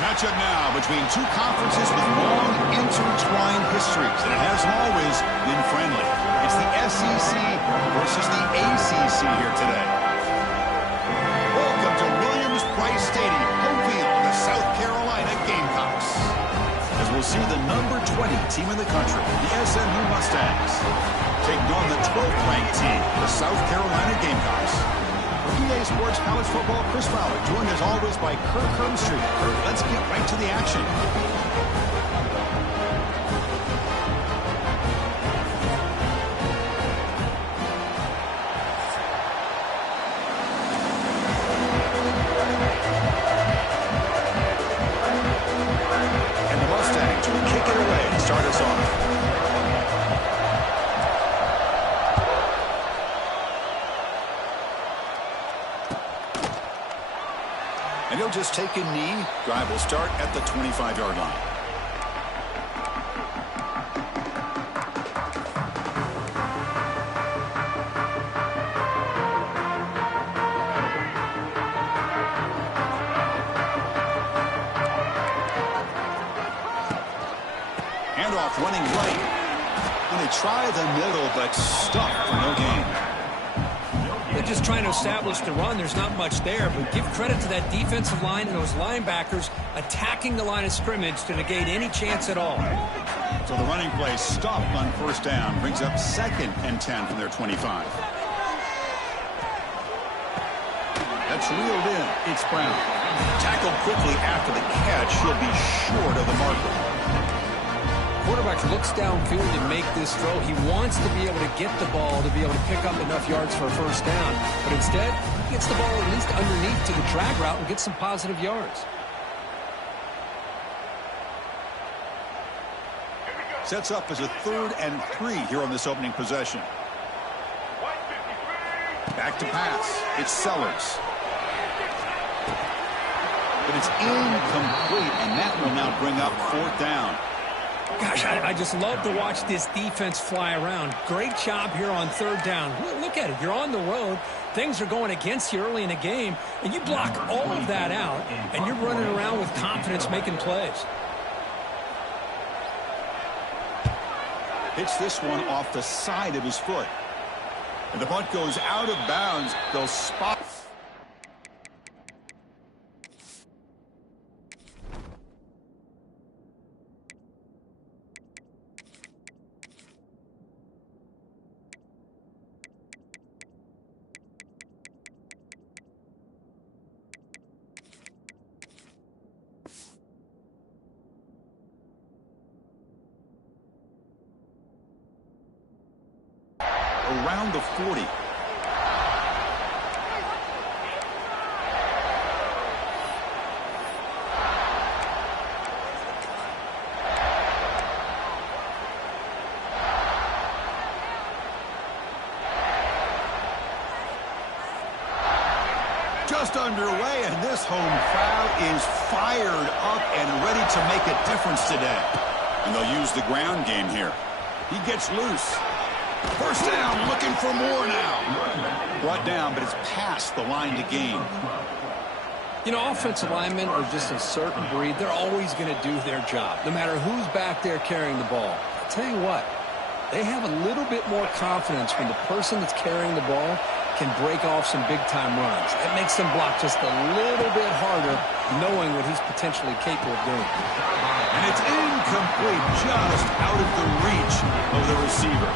Matchup now between two conferences with long intertwined histories, and it hasn't always been friendly. It's the SEC versus the ACC here today. Welcome to Williams-Brice Stadium, home field of the South Carolina Gamecocks. As we'll see the number 20 team in the country, the SMU Mustangs, taking on the 12th ranked team, the South Carolina Gamecocks. EA Sports College Football, Chris Fowler, joined as always by Kirk Hermstreet. Kirk, let's get right to the action. And the Mustangs will kick it away to start us off. And he'll just take a knee. Drive will start at the 25-yard line. Handoff running right. And they try the middle, but stuck for no gain. They're just trying to establish the run. There's not much there, but give credit to that defensive line and those linebackers attacking the line of scrimmage to negate any chance at all. So the running play stopped on first down, brings up 2nd and 10 from their 25. That's reeled in. It's Brown. Tackled quickly after the catch. He'll be short of the marker. Quarterback looks downfield to make this throw. He wants to be able to get the ball to be able to pick up enough yards for a first down. But instead, he gets the ball at least underneath to the drag route and gets some positive yards. Sets up as a 3rd and 3 here on this opening possession. Back to pass. It's Sellers. But it's incomplete, and that will now bring up 4th down. Gosh, I just love to watch this defense fly around. Great job here on 3rd down. Look at it. You're on the road. Things are going against you early in the game, and you block all of that out, and you're running around with confidence making plays. Hits this one off the side of his foot. And the punt goes out of bounds. They'll spot. Around the 40. Just underway, and this home crowd is fired up and ready to make a difference today. And they'll use the ground game here. He gets loose. First down, looking for more now. Brought down, but it's past the line to gain. You know, offensive linemen are just a certain breed. They're always going to do their job, no matter who's back there carrying the ball. I'll tell you what, they have a little bit more confidence when the person that's carrying the ball can break off some big-time runs. That makes them block just a little bit harder, knowing what he's potentially capable of doing. And it's incomplete, just out of the reach of the receiver.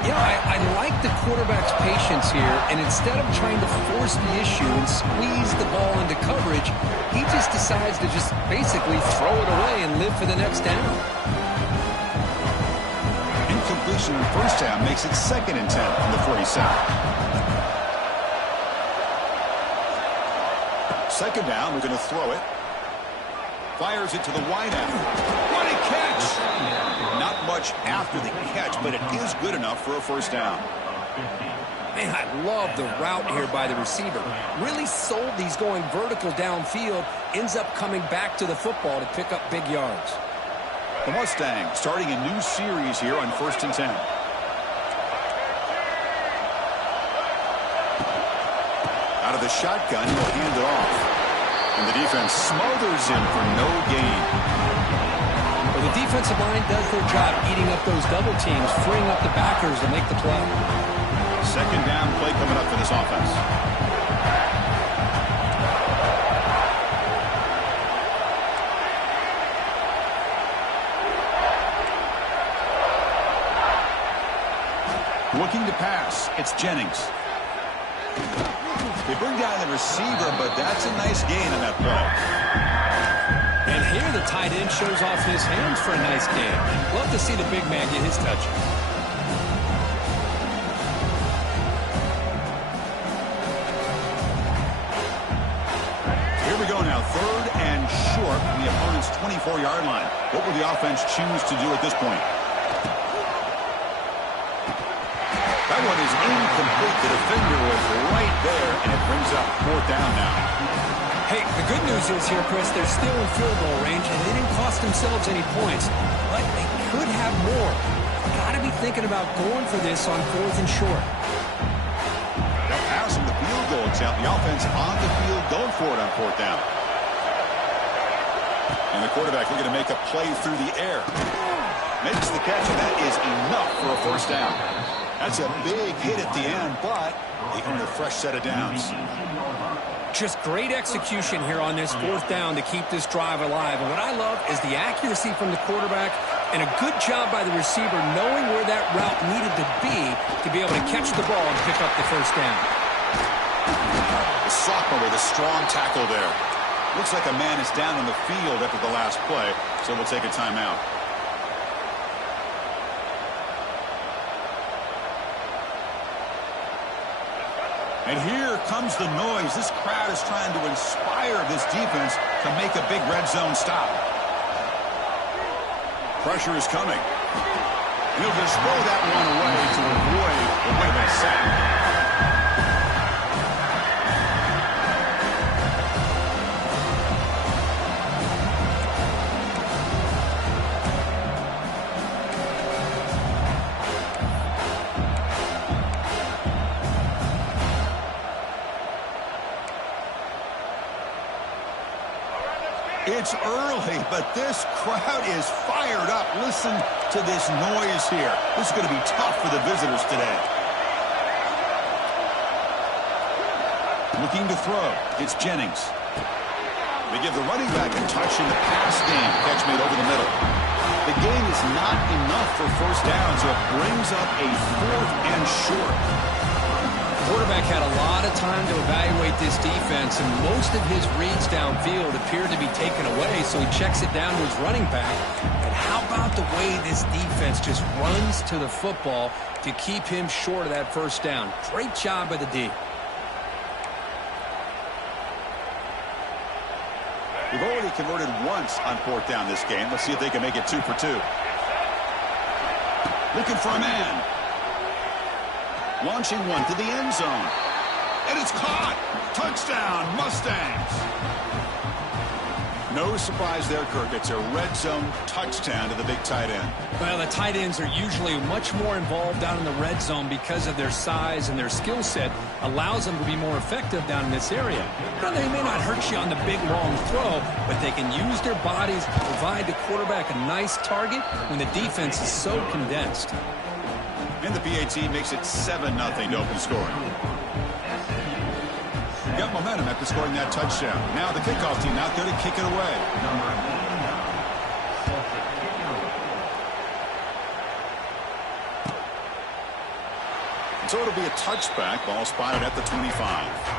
You know, I like the quarterback's patience here, and instead of trying to force the issue and squeeze the ball into coverage, he just decides to just basically throw it away and live for the next down. Incompletion on first down makes it 2nd and 10 from the 47. 2nd down, we're going to throw it. Fires it to the wide end. What a catch! Not much after the catch, but it is good enough for a first down. Man, I love the route here by the receiver. Really sold these going vertical downfield. Ends up coming back to the football to pick up big yards. The Mustangs starting a new series here on 1st and 10. Out of the shotgun, he'll hand it off. And the defense smothers him for no gain. Well, the defensive line does their job eating up those double teams, freeing up the backers to make the play. Second down play coming up for this offense. Looking to pass. It's Jennings. They bring down the receiver, but that's a nice gain on that play. And here the tight end shows off his hands for a nice gain. Love to see the big man get his touches. Here we go now. Third and short from the opponent's 24-yard line. What will the offense choose to do at this point? That one is incomplete. The defender was right there, and it brings up fourth down now. Hey, the good news is here, Chris, they're still in field goal range, and they didn't cost themselves any points. But they could have more. Got to be thinking about going for this on fourth and short. Now passing the field goal attempt. The offense on the field going for it on fourth down. And the quarterback looking to make a play through the air. Makes the catch, and that is enough for a first down. That's a big hit at the end, but they earn a fresh set of downs. Just great execution here on this fourth down to keep this drive alive. And what I love is the accuracy from the quarterback and a good job by the receiver knowing where that route needed to be able to catch the ball and pick up the first down. The sophomore with a strong tackle there. Looks like a man is down on the field after the last play, so we'll take a timeout. And here comes the noise. This crowd is trying to inspire this defense to make a big red zone stop. Pressure is coming. And he'll just throw that one away to avoid what would have been a sack. It's early, but this crowd is fired up. Listen to this noise here. This is going to be tough for the visitors today. Looking to throw. It's Jennings. They give the running back a touch in the pass game. Catch made over the middle. The gain is not enough for first down, so it brings up a fourth and short. Quarterback had a lot of time to evaluate this defense, and most of his reads downfield appeared to be taken away, so he checks it down to his running back. And how about the way this defense just runs to the football to keep him short of that first down? Great job by the D. They've already converted once on fourth down this game. Let's see if they can make it 2 for 2. Looking for a man. Launching one to the end zone. And it's caught. Touchdown, Mustangs. No surprise there, Kirk. It's a red zone touchdown to the big tight end. Well, the tight ends are usually much more involved down in the red zone because of their size and their skill set allows them to be more effective down in this area. Now, they may not hurt you on the big, long throw, but they can use their bodies to provide the quarterback a nice target when the defense is so condensed. And the PAT makes it 7-0 to open scoring. Got momentum after scoring that touchdown. Now the kickoff team out there to kick it away. So it'll be a touchback. Ball spotted at the 25.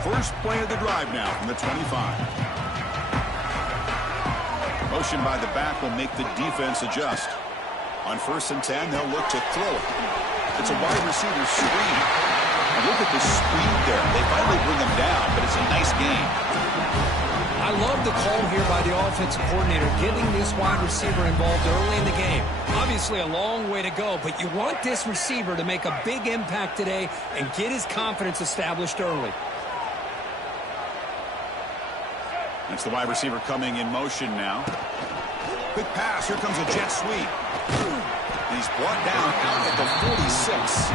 First play of the drive now from the 25. Motion by the back will make the defense adjust. On 1st and 10, they'll look to throw it. It's a wide receiver screen. And look at the speed there. They finally bring him down, but it's a nice gain. I love the call here by the offensive coordinator, getting this wide receiver involved early in the game. Obviously a long way to go, but you want this receiver to make a big impact today and get his confidence established early. It's the wide receiver coming in motion now. Quick pass. Here comes a jet sweep. And he's brought down out at the 46.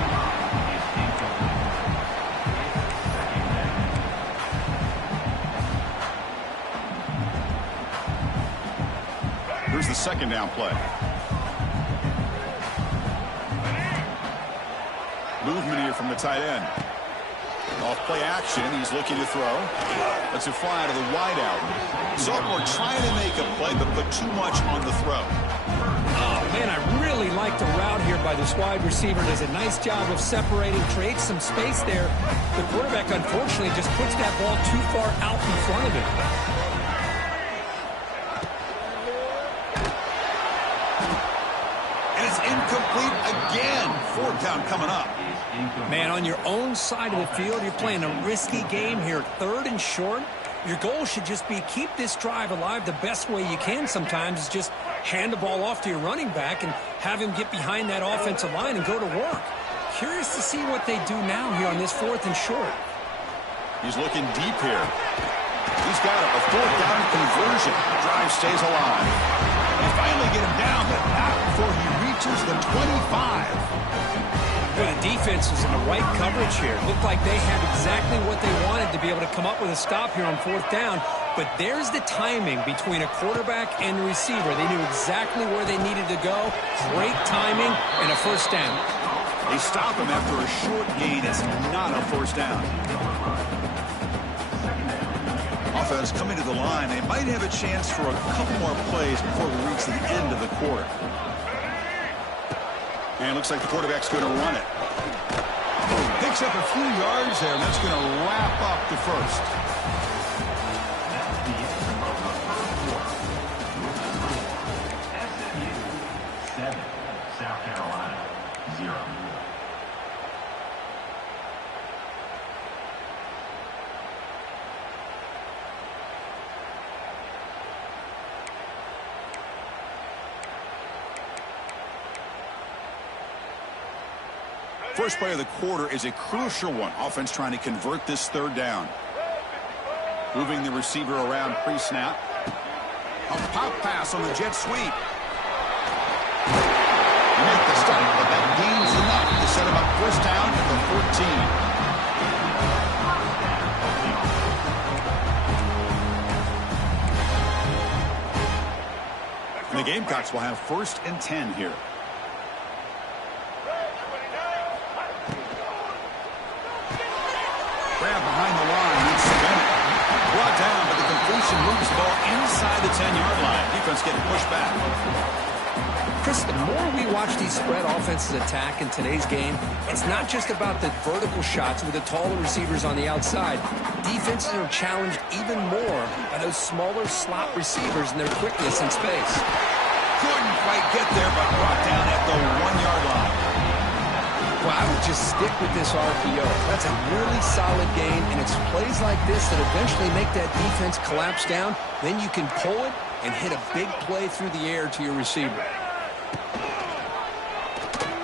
Here's the second down play. Movement here from the tight end. Off play action. He's looking to throw. Lets it fly to the wide out. Sophomore trying to make a play, but put too much on the throw. Oh, man, I really like the route here by this wide receiver. Does a nice job of separating, creates some space there. The quarterback, unfortunately, just puts that ball too far out in front of him. And it's incomplete again. Fourth down coming up. Man, on your own side of the field, you're playing a risky game here. Third and short. Your goal should just be keep this drive alive the best way you can sometimes is just hand the ball off to your running back and have him get behind that offensive line and go to work. Curious to see what they do now here on this fourth and short. He's looking deep here. He's got a fourth down conversion. Drive stays alive. They finally get him down, but not before he reaches the 25. Well, the defense was in the right coverage here. Looked like they had exactly what they wanted to be able to come up with a stop here on fourth down. But there's the timing between a quarterback and the receiver. They knew exactly where they needed to go. Great timing and a first down. They stop him after a short gain. It's not a first down. Offense coming to the line. They might have a chance for a couple more plays before we reach the end of the quarter. And it looks like the quarterback's going to run it. Picks up a few yards there, and that's going to wrap up the first. SMU 7, South Carolina 0. First play of the quarter is a crucial one. Offense trying to convert this third down. Moving the receiver around pre-snap. A pop pass on the jet sweep. He made the stop, but that gains enough to set him up first down at the 14. And the Gamecocks will have 1st and 10 here. Grab behind the line. It's Bennett. Brought down, but the completion moves the ball inside the 10-yard line. Defense getting pushed back. Chris, the more we watch these spread offenses attack in today's game, it's not just about the vertical shots with the taller receivers on the outside. Defenses are challenged even more by those smaller slot receivers and their quickness in space. Couldn't quite get there, but brought down at the 1-yard line. Well, I would just stick with this RPO. That's a really solid game, and it's plays like this that eventually make that defense collapse down. Then you can pull it and hit a big play through the air to your receiver.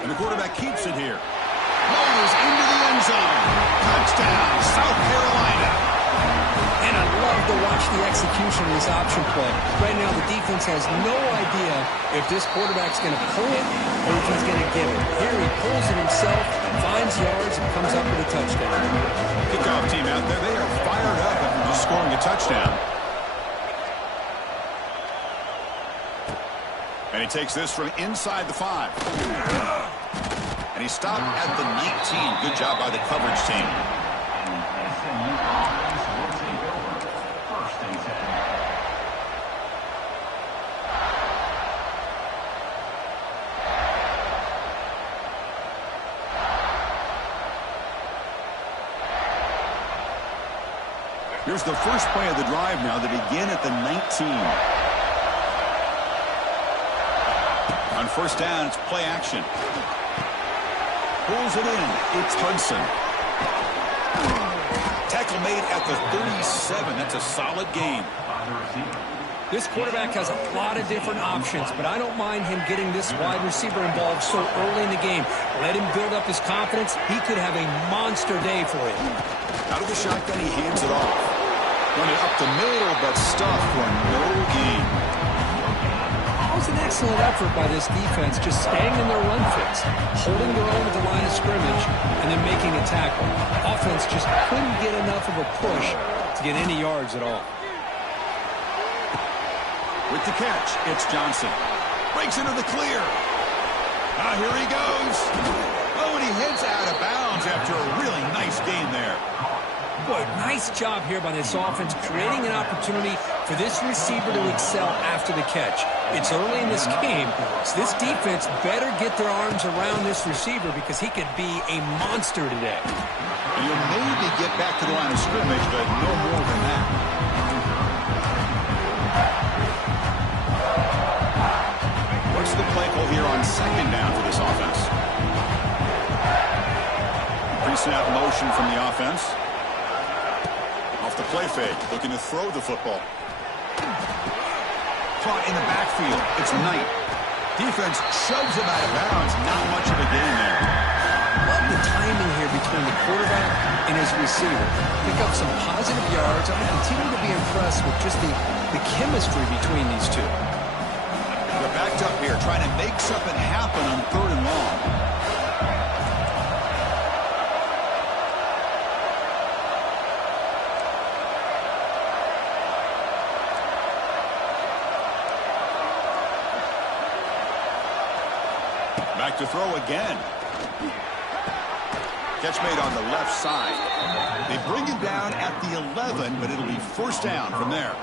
And the quarterback keeps it here. Rolls into the end zone. Touchdown, South Carolina. And I love to watch the execution of this option play. Right now, the defense has no idea if this quarterback's going to pull it or if he's going to give it. Here he pulls it himself, finds yards, and comes up with a touchdown. Kickoff team out there, they are fired up after just scoring a touchdown. And he takes this from inside the 5. And he stopped at the 19. Good job by the coverage team. Here's the first play of the drive now. They begin at the 19. On first down, it's play action. Pulls it in. It's Hudson. Tackle made at the 37. That's a solid gain. This quarterback has a lot of different options, but I don't mind him getting this wide receiver involved so early in the game. Let him build up his confidence. He could have a monster day for him. Out of the shotgun, he hands it off. Running up the middle, but stuffed for no gain. It was an excellent effort by this defense, just staying in their run fits, holding their own at the line of scrimmage, and then making a tackle. Offense just couldn't get enough of a push to get any yards at all. With the catch, it's Johnson. Breaks into the clear. Now here he goes. Oh, and he heads out of bounds after a really nice gain there. Boy, nice job here by this offense, creating an opportunity for this receiver to excel after the catch. It's early in this game, so this defense better get their arms around this receiver because he could be a monster today. And you'll maybe get back to the line of scrimmage, but no more than that. What's the play call here on second down for this offense? Pre-snap motion from the offense. Off the play fake, looking to throw the football. Caught in the backfield. It's Knight. Defense shoves him out of bounds. Not much of a gain there. Love the timing here between the quarterback and his receiver. Pick up some positive yards. I continue to be impressed with just the chemistry between these two. They're backed up here, trying to make something happen on 3rd and long. Back to throw again. Catch made on the left side. They bring him down at the 11, but it'll be 1st down from there.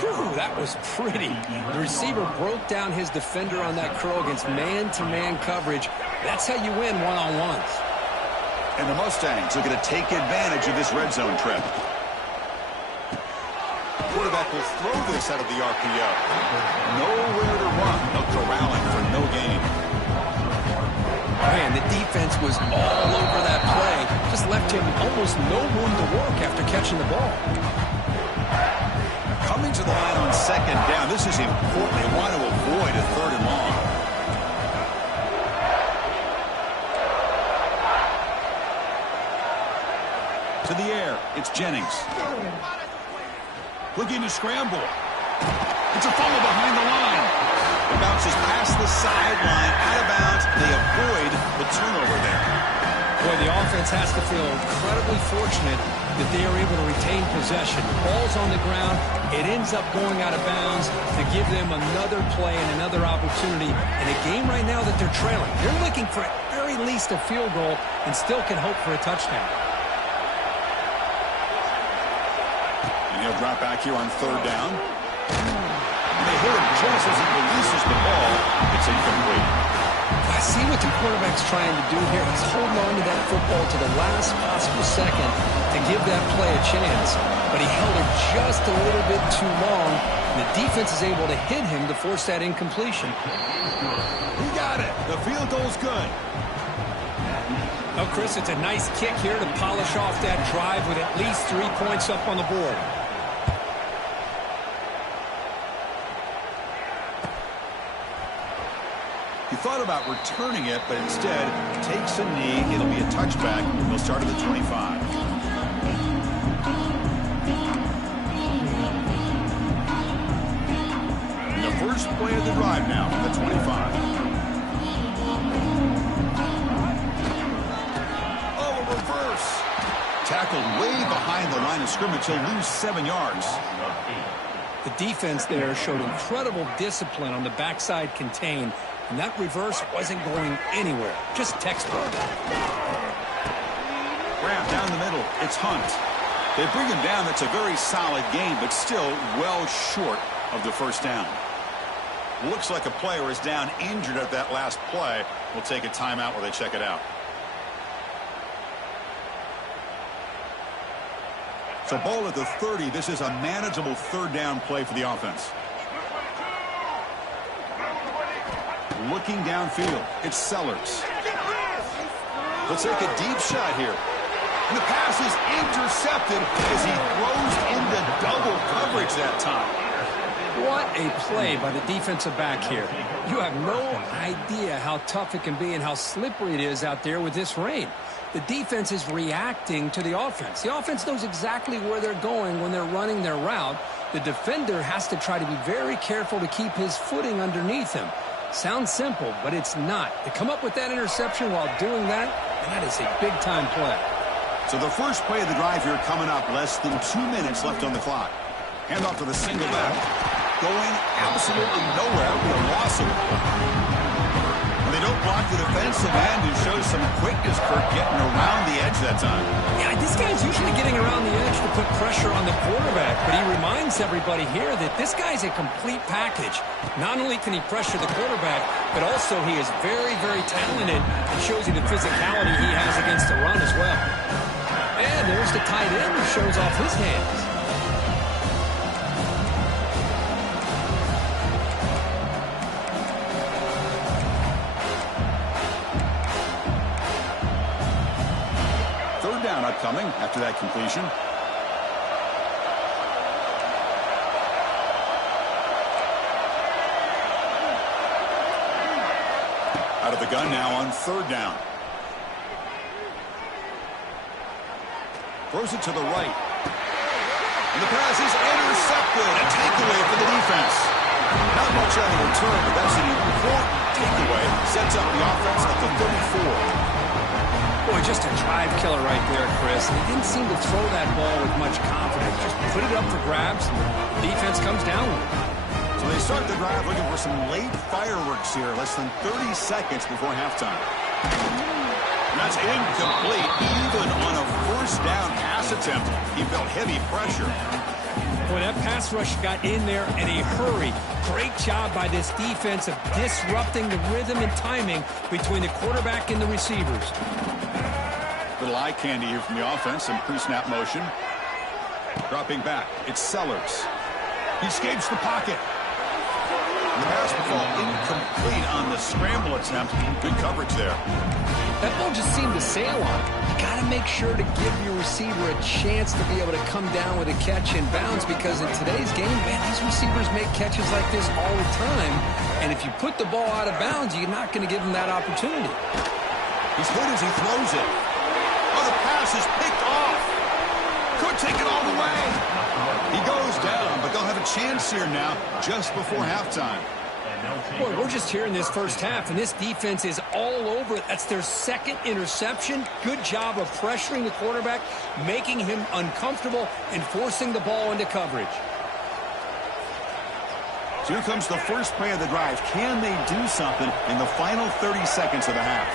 Whew, that was pretty. The receiver broke down his defender on that curl against man-to-man coverage. That's how you win one-on-ones. And the Mustangs are going to take advantage of this red zone trip. Quarterback will throw this out of the RPO. Nowhere to run. No corralling for no gain. Man, the defense was all over that play. Just left him almost no room to work after catching the ball. Coming to the line on 2nd down. This is important. They want to avoid a 3rd and long. To the air. It's Jennings. Looking to scramble. It's a fumble behind the line. It bounces past the sideline, out of bounds. They avoid the turnover there. Boy, the offense has to feel incredibly fortunate that they are able to retain possession. Ball's on the ground. It ends up going out of bounds to give them another play and another opportunity in a game right now that they're trailing. They're looking for at very least a field goal and still can hope for a touchdown. And he'll drop back here on 3rd down. They hit him just as he releases the ball. It's incomplete. I see what the quarterback's trying to do here. He's holding on to that football to the last possible second to give that play a chance. But he held it just a little bit too long. And the defense is able to hit him to force that incompletion. He got it. The field goal's good. Oh, Chris, it's a nice kick here to polish off that drive with at least 3 points up on the board. He thought about returning it, but instead takes a knee. It'll be a touchback. He'll start at the 25. And the first play of the drive now from the 25. Oh, a reverse. Tackled way behind the line of scrimmage. He'll lose 7 yards. The defense there showed incredible discipline on the backside contain. And that reverse wasn't going anywhere. Just textbook. Grab down the middle. It's Hunt. They bring him down. That's a very solid game, but still well short of the 1st down. Looks like a player is down injured at that last play. We'll take a timeout while they check it out. So ball at the 30. This is a manageable 3rd down play for the offense. Looking downfield, it's Sellers. He'll take a deep shot here. And the pass is intercepted as he throws into double coverage that time. What a play by the defensive back here. You have no idea how tough it can be and how slippery it is out there with this rain. The defense is reacting to the offense. The offense knows exactly where they're going when they're running their route. The defender has to try to be very careful to keep his footing underneath him. Sounds simple, but it's not. To come up with that interception while doing that, that is a big-time play. So the first play of the drive here coming up, less than 2 minutes left on the clock. Hand off to the single back. Going absolutely nowhere with a loss of it. They don't block the defensive end, who shows some quickness for getting around the edge that time. Yeah, this guy's usually getting around the edge to put pressure on the quarterback, but he reminds everybody here that this guy's a complete package. Not only can he pressure the quarterback, but also he is very, very talented and shows you the physicality he has against the run as well. And there's the tight end who shows off his hands. Upcoming after that completion. Out of the gun now on third down. Throws it to the right. And the pass is intercepted. A takeaway for the defense. Not much on the return, but that's an important takeaway. Sets up the offense at the 34. Boy, just a drive killer right there, Chris. And he didn't seem to throw that ball with much confidence. Just put it up for grabs, and the defense comes down with it. So they start the drive looking for some late fireworks here, less than 30 seconds before halftime. And that's incomplete, even on a first down pass attempt. He felt heavy pressure. Boy, that pass rush got in there in a hurry. Great job by this defense of disrupting the rhythm and timing between the quarterback and the receivers. Little eye candy here from the offense and pre-snap motion. Dropping back, it's Sellers. He escapes the pocket. And the pass will fall incomplete on the scramble attempt. Good coverage there. That ball just seemed to sail on. You got to make sure to give your receiver a chance to be able to come down with a catch in bounds, because in today's game, man, these receivers make catches like this all the time. And if you put the ball out of bounds, you're not going to give them that opportunity. He's hit as he throws it. Oh, the pass is picked off. Could take it all the way. He goes down, but they'll have a chance here now just before halftime. Boy, we're just here in this first half, and this defense is all over it. That's their second interception. Good job of pressuring the quarterback, making him uncomfortable, and forcing the ball into coverage. So here comes the first play of the drive. Can they do something in the final 30 seconds of the half?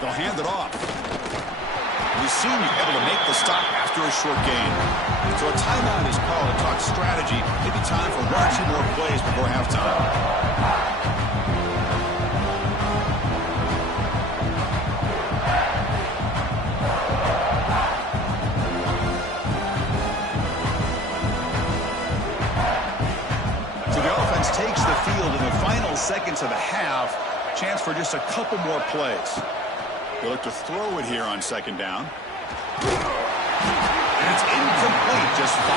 They'll hand it off. The senior able to make the stop after a short gain. So a timeout is called to talk strategy. Maybe time for 1 or 2 more plays before halftime. So the offense takes the field in the final seconds of the half. Chance for just a couple more plays. They look to throw it here on second down. And it's incomplete. Just 5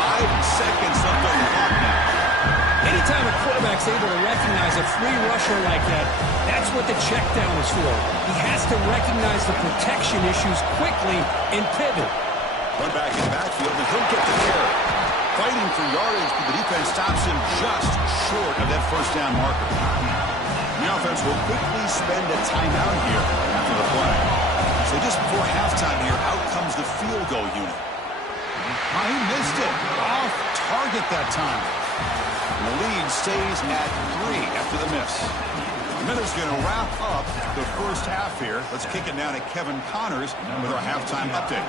seconds left on the clock now. Anytime a quarterback's able to recognize a free rusher like that, that's what the check down is for. He has to recognize the protection issues quickly and pivot. Run back in the backfield, and he'll get the carry. Fighting for yardage, but the defense stops him just short of that first down marker. The offense will quickly spend a timeout here after the play. So just before halftime here, out comes the field goal unit. Oh, he missed it. Off target that time. And the lead stays at 3 after the miss. The Minutes going to wrap up the first half here. Let's kick it down to Kevin Connors with our halftime update.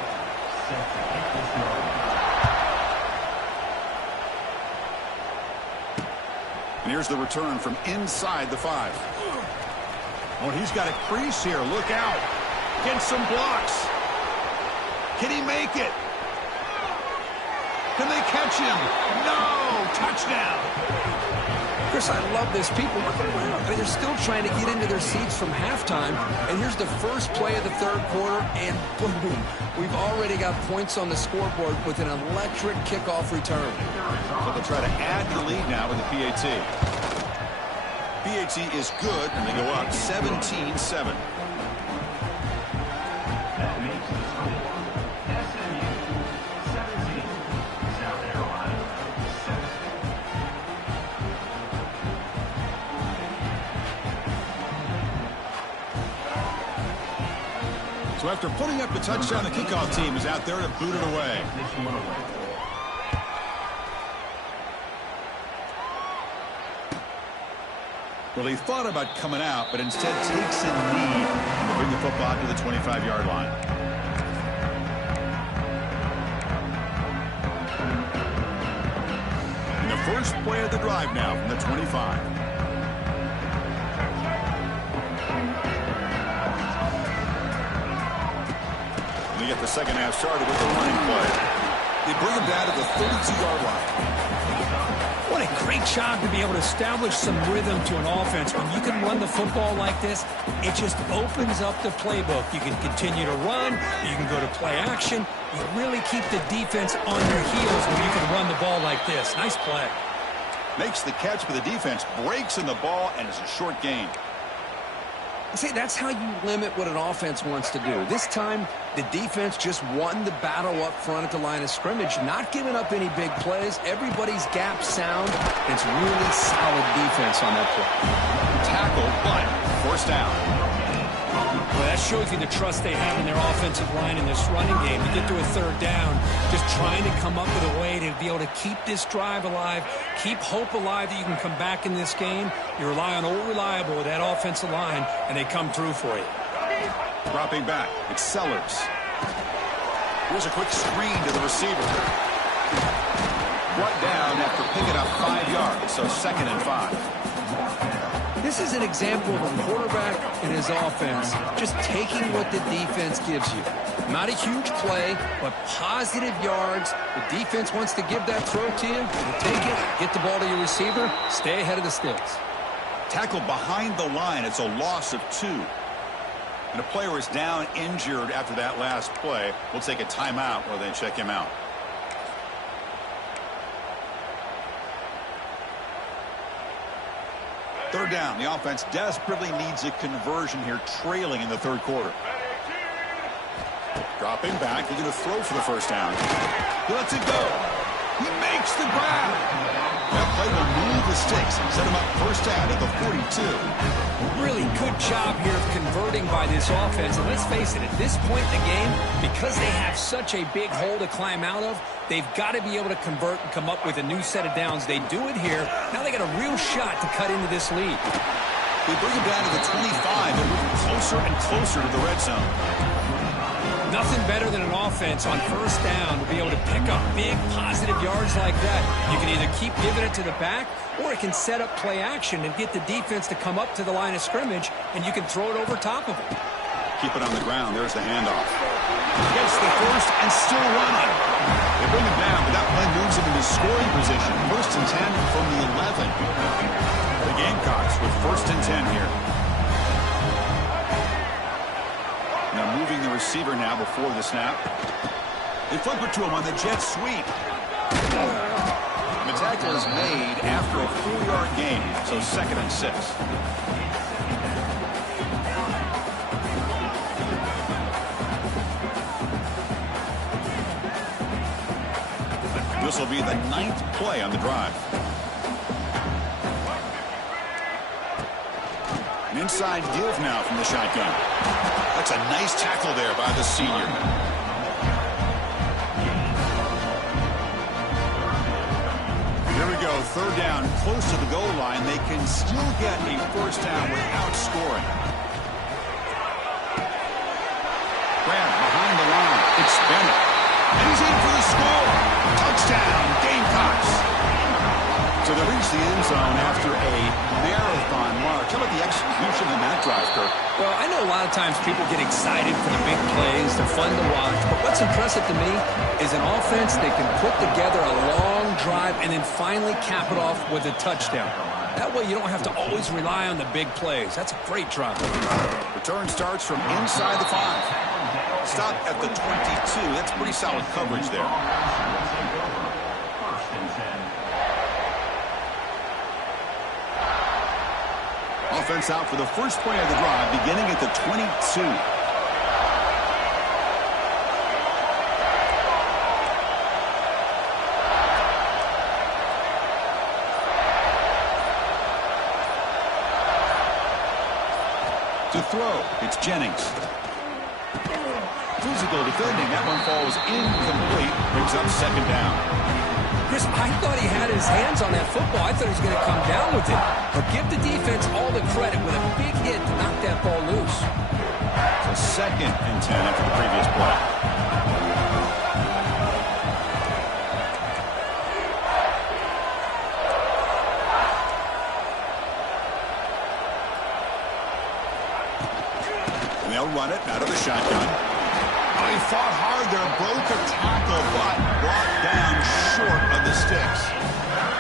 And here's the return from inside the 5. Oh, he's got a crease here. Look out. Get some blocks. Can he make it? Can they catch him? No. Touchdown. course, I love this. People looking around. I mean, they're still trying to get into their seats from halftime. And here's the first play of the third quarter, and boom, we've already got points on the scoreboard with an electric kickoff return. So they'll try to add to the lead now with the PAT. PAT is good, and they go up 17-7. That makes the score SMU 17, South Carolina 7. So after putting up the touchdown, the kickoff team is out there to boot it away. This one away. Well, he thought about coming out, but instead takes a knee to bring the football to the 25-yard line. And the first play of the drive now from the 25. And they get the second half started with the running play. They bring him down to the 32-yard line. What a great job to be able to establish some rhythm to an offense. When you can run the football like this, it just opens up the playbook. You can continue to run. You can go to play action. You really keep the defense on your heels when you can run the ball like this. Nice play. Makes the catch, but the defense breaks in the ball, and it's a short gain. See, that's how you limit what an offense wants to do. This time, the defense just won the battle up front at the line of scrimmage, not giving up any big plays. Everybody's gap sound. It's really solid defense on that play. Tackle, but first down. Well, that shows you the trust they have in their offensive line in this running game. You get to a third down, just trying to come up with a way to be able to keep this drive alive, keep hope alive that you can come back in this game. You rely on Old Reliable with that offensive line, and they come through for you. Dropping back, it's Sellers. Here's a quick screen to the receiver. Brought down after picking up 5 yards, so 2nd and 5. This is an example of a quarterback and his offense just taking what the defense gives you. Not a huge play, but positive yards. The defense wants to give that throw to you. You take it, get the ball to your receiver, stay ahead of the sticks. Tackled behind the line. It's a loss of 2. And a player is down injured after that last play. We'll take a timeout while they check him out. Third down. The offense desperately needs a conversion here, trailing in the third quarter. Dropping back, looking to throw for the first down. He lets it go. He makes the grab. That play will move the sticks and set him up first down at the 42. Really good job here of converting by this offense. And let's face it, at this point in the game, because they have such a big hole to climb out of, they've got to be able to convert and come up with a new set of downs. They do it here. Now they got a real shot to cut into this lead. They bring him down to the 25 and move closer and closer to the red zone. Nothing better than an offense on first down to be able to pick up big positive yards like that. You can either keep giving it to the back, or it can set up play action and get the defense to come up to the line of scrimmage, and you can throw it over top of it. Keep it on the ground. There's the handoff. Gets the first and still running. They bring him down, but that play moves him into scoring position. 1st and 10 from the 11. The Gamecocks with 1st and 10 here. Now moving the receiver now before the snap. They flip it to him on the jet sweep. The tackle is made after a 4-yard gain, so 2nd and 6. This will be the 9th play on the drive. An inside give now from the shotgun. That's a nice tackle there by the senior. Here we go, 3rd down, close to the goal line. They can still get a first down without scoring. Grant behind the line. It's Bennett. And he's in for the score. Touchdown, Gamecocks. So they reach the end zone after a marathon march. How about the execution in that drive, Kirk? Well, I know a lot of times people get excited for the big plays. They're fun to watch. But what's impressive to me is an offense that can put together a long drive and then finally cap it off with a touchdown. That way you don't have to always rely on the big plays. That's a great drop. Return starts from inside the 5. Stop at the 22. That's pretty solid coverage there. First and 10. Offense out for the first play of the drive, beginning at the 22. To throw, it's Jennings. Physical defending, that one falls incomplete, brings up second down. Chris, I thought he had his hands on that football. I thought he was going to come down with it. But give the defense all the credit with a big hit to knock that ball loose. So second and 10 after the previous play. And they'll run it out of the shotgun. Oh, he fought hard there, broke a tackle, but brought down short of the sticks.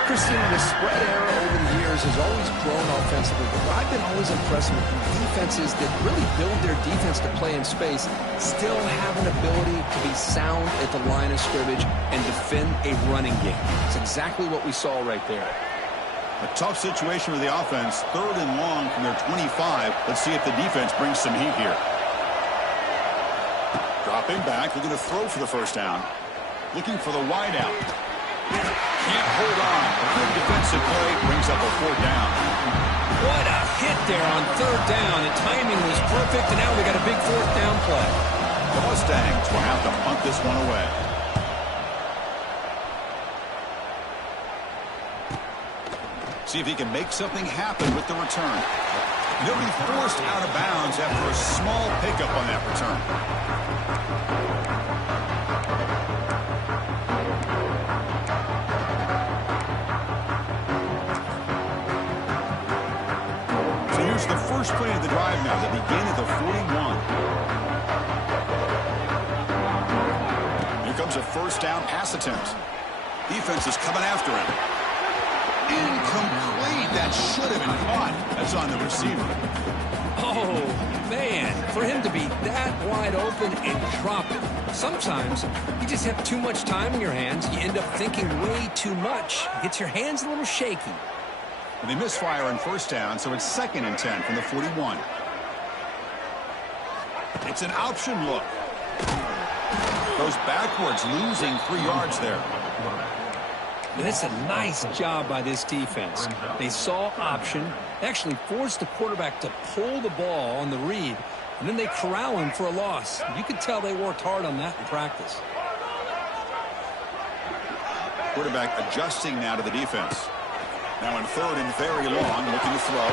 Christina, the spread era over the years has always grown offensively, but I've been always impressed with defenses that really build their defense to play in space, still have an ability to be sound at the line of scrimmage and defend a running game. It's exactly what we saw right there. A tough situation for the offense, 3rd and long from their 25. Let's see if the defense brings some heat here. Dropping back, looking to throw for the first down. Looking for the wide out. Can't hold on. Good defensive play brings up a 4th down. What a hit there on 3rd down. The timing was perfect, and now we got a big 4th down play. The Mustangs will have to punt this one away. See if he can make something happen with the return. He'll be forced out of bounds after a small pickup on that return. So here's the first play of the drive now. They begin at the 41. Here comes a first down pass attempt. Defense is coming after him. Incomplete. That should have been caught. That's on the receiver. Oh, man. For him to be that wide open and drop it. Sometimes you just have too much time in your hands. You end up thinking way too much. Gets your hands a little shaky. And they misfire on first down, so it's 2nd and 10 from the 41. It's an option look. Goes backwards, losing 3 yards there. And it's a nice job by this defense. They saw option, actually forced the quarterback to pull the ball on the read, and then they corral him for a loss. You could tell they worked hard on that in practice. Quarterback adjusting now to the defense. Now in 3rd and very long, looking to throw.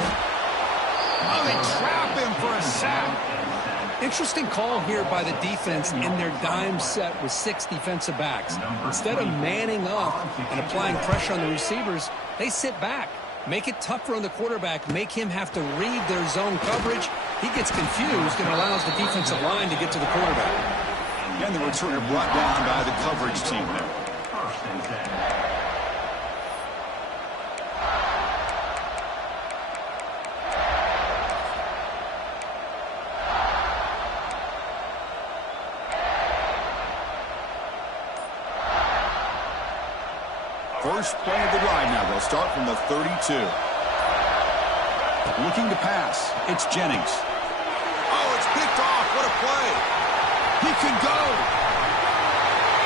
Oh, they trap him for a sack. Interesting call here by the defense in their dime set with 6 defensive backs. Instead of manning up and applying pressure on the receivers, they sit back, make it tougher on the quarterback, make him have to read their zone coverage. He gets confused and allows the defensive line to get to the quarterback. And the returner brought down by the coverage team there. First and 10. First play of the drive now. They'll start from the 32. Looking to pass. It's Jennings. Oh, it's picked off. What a play. He can go.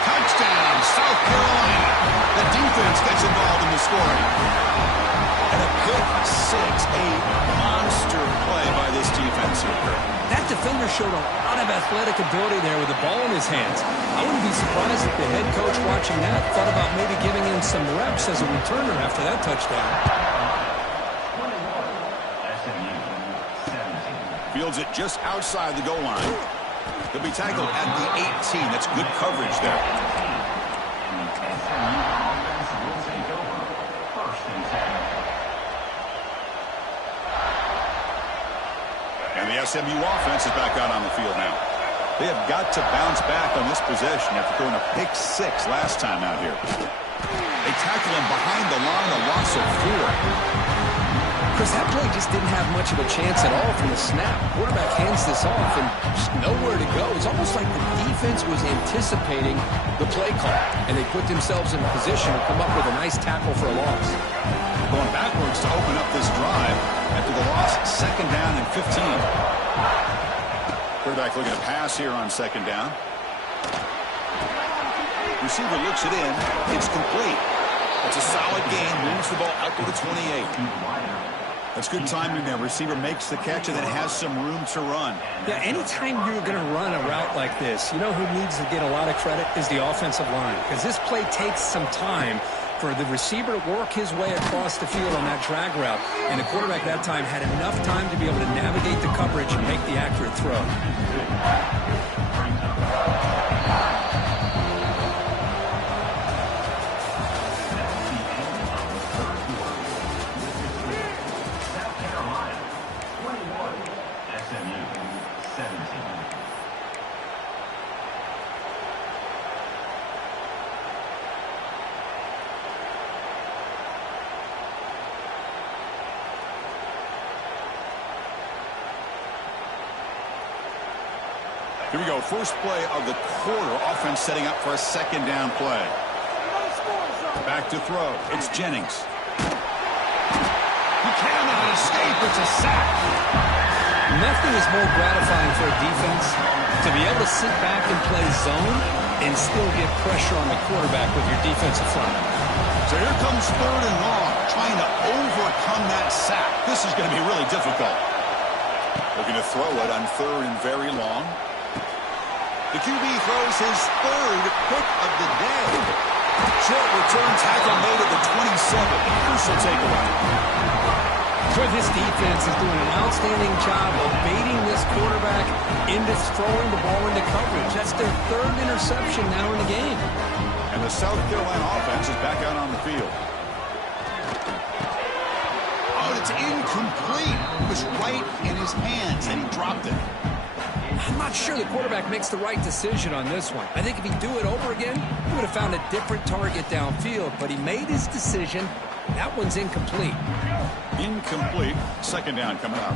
Touchdown, South Carolina. The defense gets involved in the scoring. And a pick 6, a monster play by this defense here. That defender showed a lot of athletic ability there with the ball in his hands. I wouldn't be surprised if the head coach watching that thought about maybe giving him some reps as a returner after that touchdown. SMU 17. Fields it just outside the goal line. He'll be tackled at the 18. That's good coverage there. And the SMU offense will take over. First and 10. And the SMU offense is back out on the field now. They have got to bounce back on this possession after throwing a pick 6 last time out here. They tackle him behind the line, a loss of 4. Chris, that play just didn't have much of a chance at all from the snap. Quarterback hands this off and just nowhere to go. It's almost like the defense was anticipating the play call, and they put themselves in a position to come up with a nice tackle for a loss. Going backwards to open up this drive after the loss, 2nd down and 15. Quarterback looking to pass here on 2nd down. Receiver looks it in. It's complete. It's a solid gain. Moves the ball out to the 28. That's good timing there. Receiver makes the catch and then has some room to run. Yeah, anytime you're going to run a route like this, you know who needs to get a lot of credit is the offensive line. Because this play takes some time for the receiver to work his way across the field on that drag route. And the quarterback that time had enough time to be able to navigate the coverage and make the accurate throw. South Carolina, 21. SMU, 17. Here we go. First play of the quarter. Offense setting up for a 2nd down play. Back to throw. It's Jennings. He cannot escape. It's a sack. Nothing is more gratifying for a defense to be able to sit back and play zone and still get pressure on the quarterback with your defensive front. So here comes 3rd and long, trying to overcome that sack. This is going to be really difficult. Looking to throw it on 3rd and very long. The QB throws his 3rd pick of the day. Short return tackle made at the 27. Crucial takeaway. So this defense is doing an outstanding job of baiting this quarterback into throwing the ball into coverage. That's their 3rd interception now in the game. And the South Carolina offense is back out on the field. Oh, it's incomplete. It was right in his hands, and he dropped it. I'm not sure the quarterback makes the right decision on this one. I think if he'd do it over again, he would have found a different target downfield, but he made his decision. That one's incomplete. Incomplete. 2nd down coming up.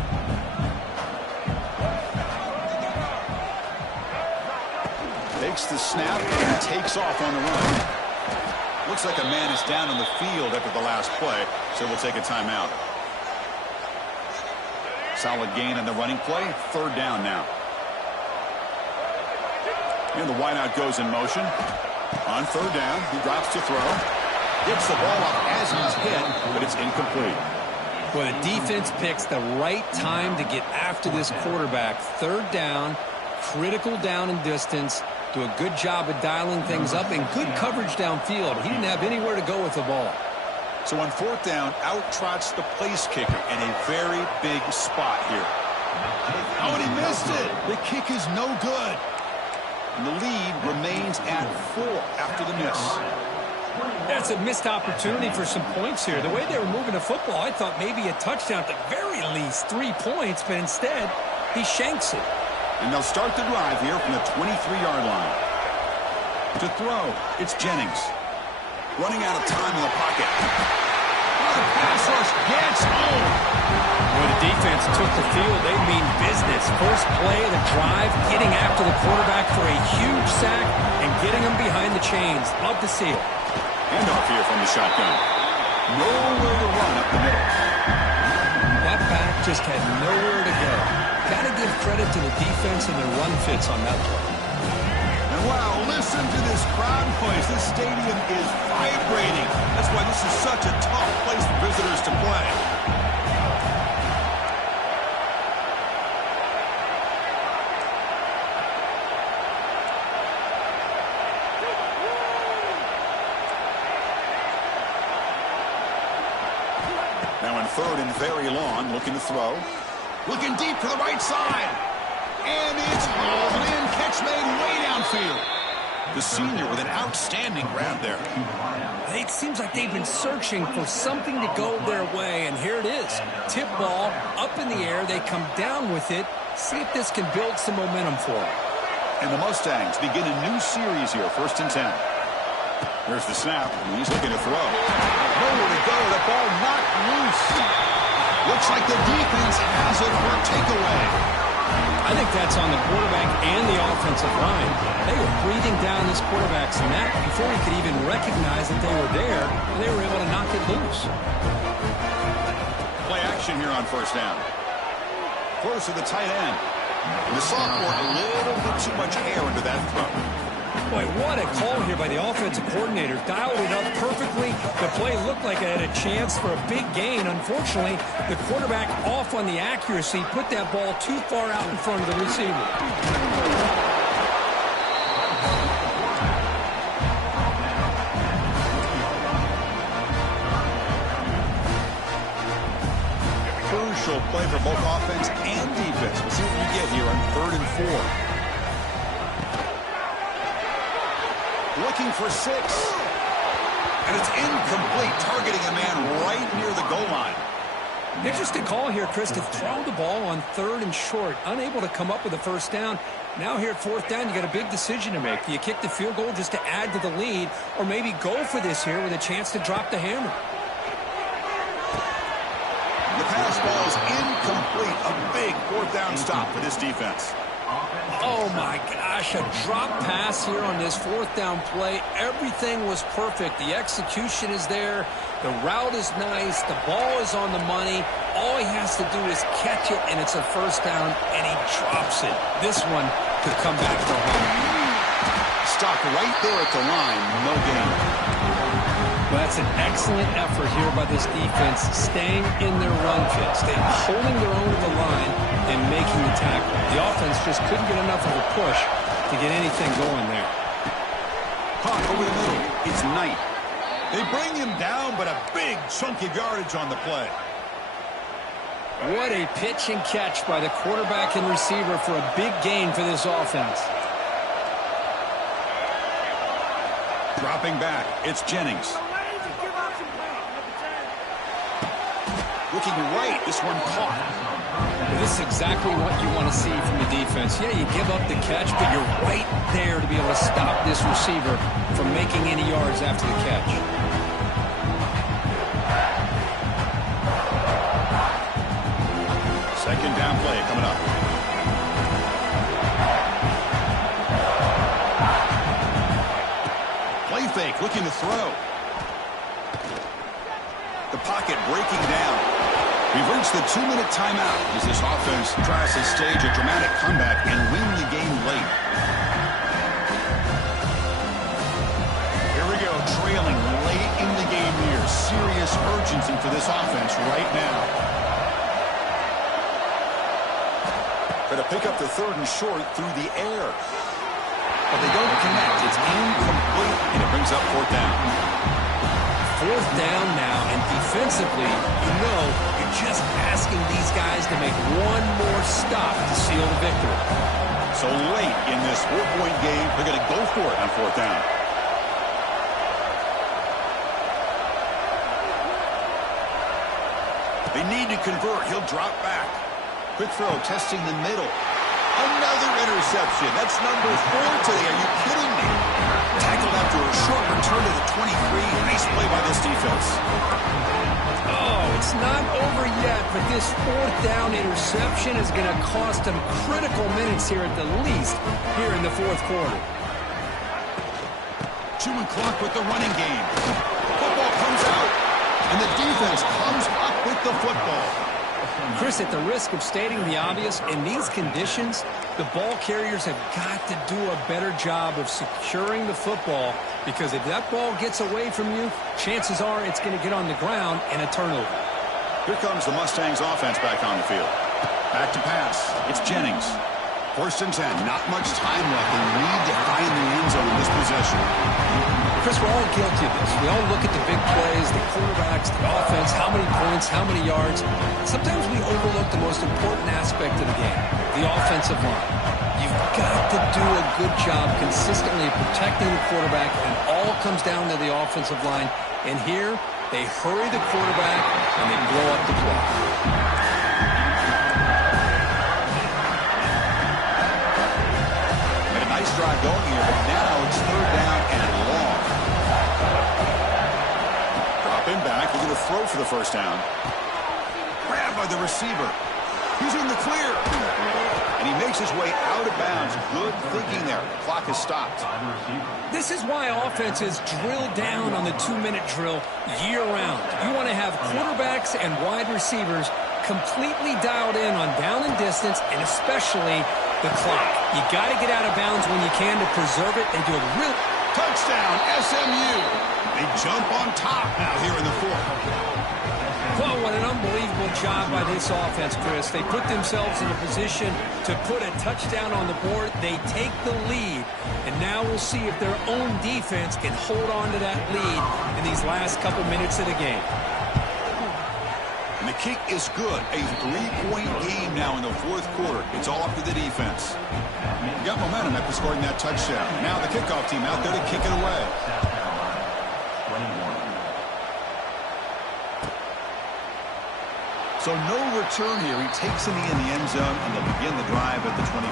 Takes the snap and takes off on the run. Looks like a man is down on the field after the last play, so we'll take a timeout. Solid gain on the running play. 3rd down now. And the wideout goes in motion. On 3rd down, he drops to throw. Gets the ball up as he's hit, but it's incomplete. Well, the defense picks the right time to get after this quarterback. 3rd down, critical down and distance. Do a good job of dialing things up and good coverage downfield. He didn't have anywhere to go with the ball. So on 4th down, out trots the place kicker in a very big spot here. Oh, and he missed it. The kick is no good. And the lead remains at 4 after the miss. That's a missed opportunity for some points here. The way they were moving the football, I thought maybe a touchdown at the very least, 3 points, but instead he shanks it. And they'll start the drive here from the 23-yard line. To throw, it's Jennings. Running out of time in the pocket. Oh, the pass rush gets home. When the defense took the field, they mean business. First play of the drive, getting after the quarterback for a huge sack and getting him behind the chains. Love to see it. Handoff here from the shotgun. Nowhere to run up the middle. That back just had nowhere to go. Got to give credit to the defense and their run fits on that play. And wow, listen to this crowd noise. This stadium is vibrating. That's why this is such a tough place for visitors to play. Now in 3rd and very long, looking to throw. Looking deep to the right side. And it's hauled in. Catch made way downfield. The senior with an outstanding grab there. It seems like they've been searching for something to go their way, and here it is. Tip ball up in the air. They come down with it. See if this can build some momentum for them. And the Mustangs begin a new series here, 1st and 10. There's the snap, and he's looking to throw. Nowhere to go. The ball knocked loose. Looks like the defense has it for a takeaway. I think that's on the quarterback and the offensive line. They were breathing down this quarterback's neck before he could even recognize that they were there, and they were able to knock it loose. Play action here on first down. Close to the tight end. The sophomore, a little bit too much air into that throw. Boy, what a call here by the offensive coordinator. Dialed it up perfectly. The play looked like it had a chance for a big gain. Unfortunately, the quarterback off on the accuracy, put that ball too far out in front of the receiver. Crucial play for both offense and defense. We'll see what we get here on 3rd and 4. Looking for 6. And it's incomplete, targeting a man right near the goal line. Interesting call here, Chris, to throw the ball on 3rd and short. Unable to come up with a first down. Now here at 4th down, you got a big decision to make. Do you kick the field goal just to add to the lead, or maybe go for this here with a chance to drop the hammer? The pass ball is incomplete. A big 4th down stop for this defense. Oh, my gosh, a drop pass here on this 4th down play. Everything was perfect. The execution is there. The route is nice. The ball is on the money. All he has to do is catch it, and it's a first down, and he drops it. This one could come back for home. Stopped right there at the line. No gain. Well, that's an excellent effort here by this defense, staying in their run fit, holding their own at the line and making the tackle. The offense just couldn't get enough of a push to get anything going there. Caught over the middle. It's Knight. They bring him down, but a big chunk of yardage on the play. What a pitch and catch by the quarterback and receiver for a big gain for this offense. Dropping back, it's Jennings. Looking right, this one caught. This is exactly what you want to see from the defense. Yeah, you give up the catch, but you're right there to be able to stop this receiver from making any yards after the catch. Second down play coming up. Play fake, looking to throw. The pocket breaking down. We've reached the 2-minute timeout as this offense tries to stage a dramatic comeback and win the game late. Here we go, trailing late in the game here. Serious urgency for this offense right now. Going to pick up the 3rd and short through the air. But they don't connect. It's incomplete, and it brings up 4th down. 4th down now, and defensively, you're just asking these guys to make one more stop to seal the victory. So late in this 4-point game, they're going to go for it on 4th down. They need to convert. He'll drop back. Quick throw, testing the middle. Another interception. That's number 4 today. Are you kidding me? Tackled after a short return to the 23. Nice play by this defense. Oh, it's not over yet, but this 4th down interception is going to cost them critical minutes here at the least here in the 4th quarter. Chewing clock with the running game. Football comes out, and the defense comes up with the football. Chris, at the risk of stating the obvious, in these conditions, the ball carriers have got to do a better job of securing the football, because if that ball gets away from you, chances are it's going to get on the ground and a turnover. Here comes the Mustangs offense back on the field. Back to pass. It's Jennings. 1st and 10. Not much time left. They need to find the end zone in this possession. Chris, we're all guilty of this. We all look at the big plays, the quarterbacks, the offense, how many points, how many yards. Sometimes we overlook the most important aspect of the game, the offensive line. You've got to do a good job consistently protecting the quarterback, and all comes down to the offensive line. And here, they hurry the quarterback, and they blow up the play. And a nice drive going here, but now it's 3rd down and long. Drop in back. We're going to throw for the 1st down. Grab by the receiver. He's in the clear. And he makes his way out of bounds. Good thinking there. The clock is stopped. This is why offenses drill down on the 2-minute drill year-round. You want to have quarterbacks and wide receivers completely dialed in on down and distance, and especially the clock. You got to get out of bounds when you can to preserve it. They do a real touchdown, SMU. They jump on top now here in the fourth. Well, what an unbelievable job by this offense, Chris. They put themselves in a position to put a touchdown on the board. They take the lead, and now we'll see if their own defense can hold on to that lead in these last couple minutes of the game. And the kick is good. A 3-point game now in the fourth quarter. It's all up to the defense. You got momentum after scoring that touchdown. Now the kickoff team out there to kick it away. So no return here. He takes it in the end zone, and they'll begin the drive at the 25.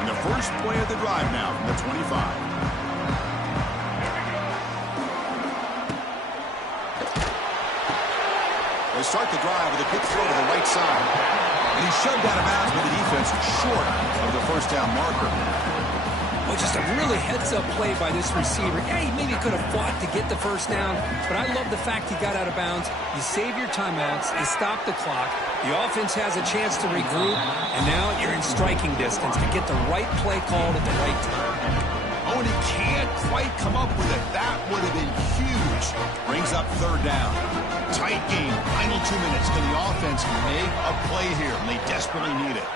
And the first play of the drive now from the 25. They start the drive with a quick throw to the right side. And he's shoved out of bounds with the defense short of the first down marker. Well, just a really heads-up play by this receiver. Yeah, he maybe could have fought to get the first down, but I love the fact he got out of bounds. You save your timeouts, you stop the clock, the offense has a chance to regroup, and now you're in striking distance to get the right play called at the right time. Oh, and he can't quite come up with it. That would have been huge. Brings up third down. Tight game, final 2 minutes. Can the offense make a play here? And they desperately need it.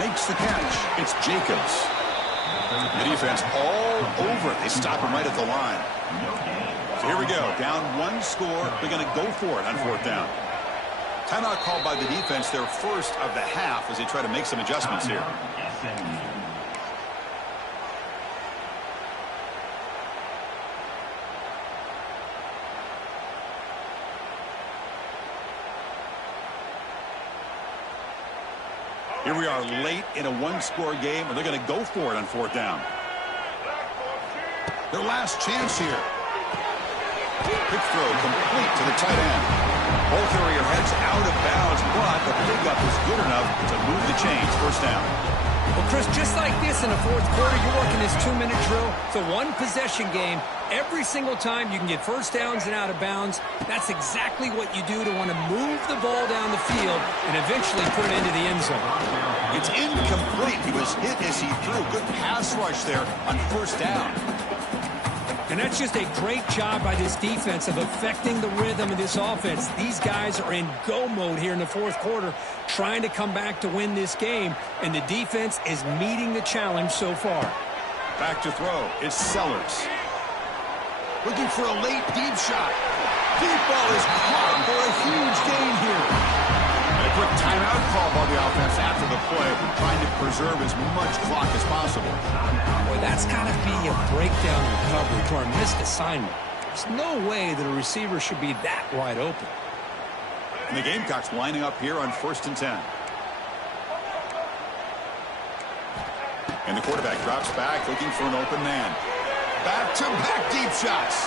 Makes the catch. It's Jacobs. The defense all over it. They stop him right at the line. So here we go. Down one score. They're going to go for it on fourth down. Timeout called by the defense, their first of the half, as they try to make some adjustments here. Here we are late in a one-score game, and they're going to go for it on fourth down. Their last chance here. Quick throw complete to the tight end. Ball carrier heads out of bounds, but the pickup is good enough to move the chains. First down. Well, Chris, just like this in the fourth quarter, you're working this 2-minute drill. It's a one-possession game. Every single time you can get first downs and out of bounds, that's exactly what you do to want to move the ball down the field and eventually put it into the end zone. It's incomplete. He was hit as he threw. Good pass rush there on first down. And that's just a great job by this defense of affecting the rhythm of this offense. These guys are in go mode here in the fourth quarter, trying to come back to win this game, and the defense is meeting the challenge so far. Back to throw. It's Sellers. Looking for a late deep shot. Deep ball is caught for a huge gain here. And a quick timeout call by the offense after the play, trying to preserve as much clock as possible. Boy, that's got to be a breakdown in coverage or a missed assignment. There's no way that a receiver should be that wide open. And the Gamecocks lining up here on 1st and 10. And the quarterback drops back, looking for an open man. Back-to-back deep shots.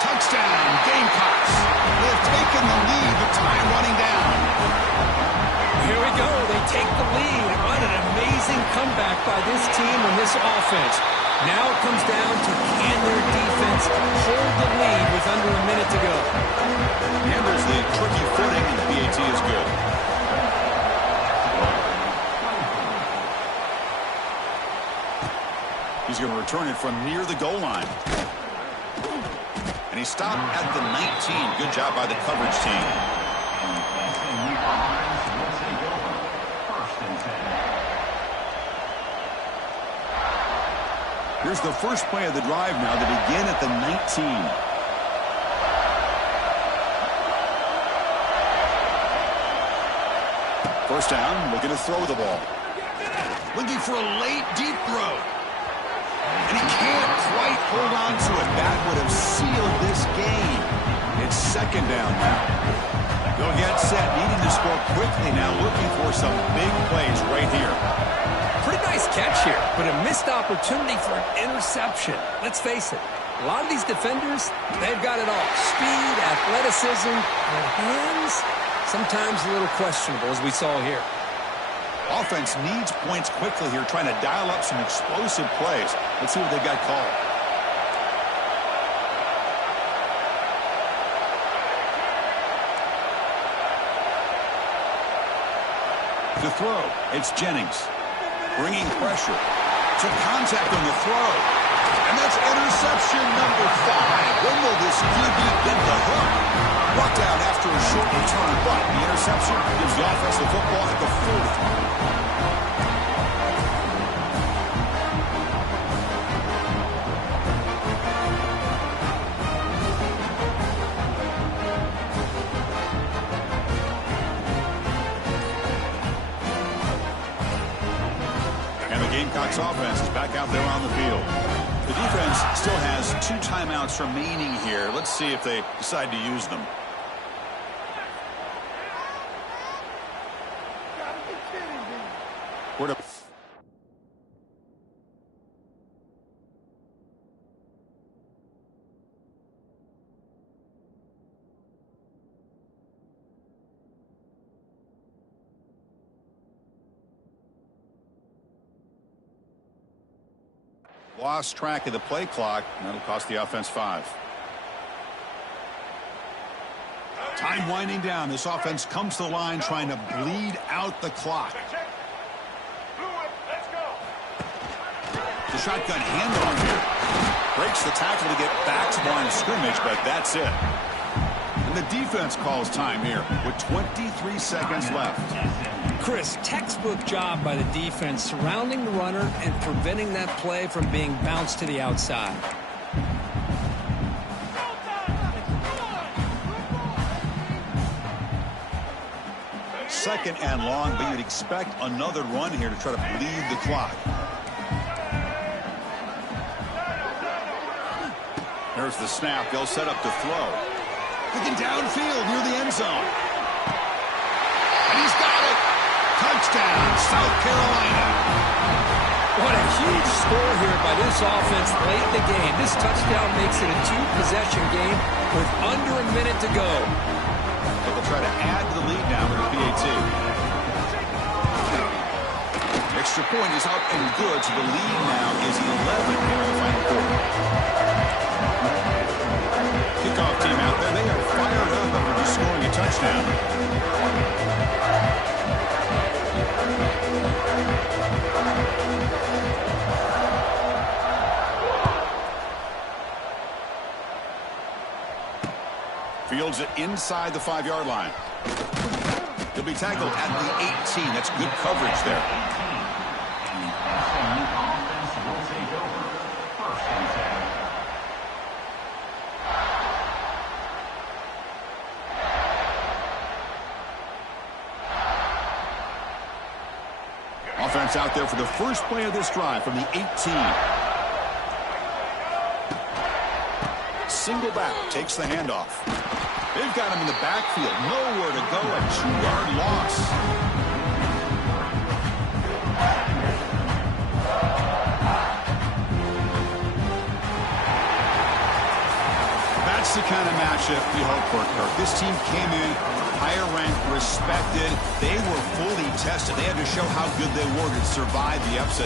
Touchdown, Gamecocks. They have taken the lead, but time running down. Here we go. They take the lead. What an amazing comeback by this team and this offense. Now it comes down to can their defense hold the lead with under a minute to go. And there's the tricky footing, and the PAT is good. He's going to return it from near the goal line. And he stopped at the 19. Good job by the coverage team. Here's the first play of the drive now. They begin at the 19. First down, looking to throw the ball. Looking for a late deep throw. And he can't quite hold on to it. That would have sealed this game. It's second down now. They'll get set, needing to score quickly now, looking for some big plays right here. Pretty nice catch here, but a missed opportunity for an interception. Let's face it, a lot of these defenders, they've got it all. Speed, athleticism, but hands, sometimes a little questionable, as we saw here. Offense needs points quickly here, trying to dial up some explosive plays. Let's see what they've got called. To throw, it's Jennings. Bringing pressure. Some contact on the throw. And that's interception number 5. When will this QB get the hook? Brought down after a short return, but the interception gives the offense the football at the 40. Gamecocks offense is back out there on the field. The defense still has 2 timeouts remaining here. Let's see if they decide to use them. We're to lost track of the play clock, and that'll cost the offense 5. Time winding down. This offense comes to the line trying to bleed out the clock. The shotgun handoff here. Breaks the tackle to get back to the line of scrimmage, but that's it. And the defense calls time here with 23 seconds left. Chris, textbook job by the defense surrounding the runner and preventing that play from being bounced to the outside. Second and long, but you'd expect another run here to try to bleed the clock. There's the snap. They'll set up to throw. Looking downfield near the end zone. And he's got it. Touchdown, South Carolina. What a huge score here by this offense late in the game. This touchdown makes it a 2-possession game with under a minute to go. They'll try to add to the lead now with a PAT. Extra point is up and good, so the lead now is 11 here in the final quarter. Kickoff team out there. They are fired up after just scoring a touchdown. Fields it inside the 5-yard line. He'll be tackled at the 18. That's good coverage there. SMU offense will take over. 1st and 10. Offense out there for the first play of this drive from the 18. Single back, takes the handoff. They've got him in the backfield. Nowhere to go, a 2-yard loss. That's the kind of matchup you hope for, Kirk. This team came in higher ranked, respected. They were fully tested. They had to show how good they were to survive the upset.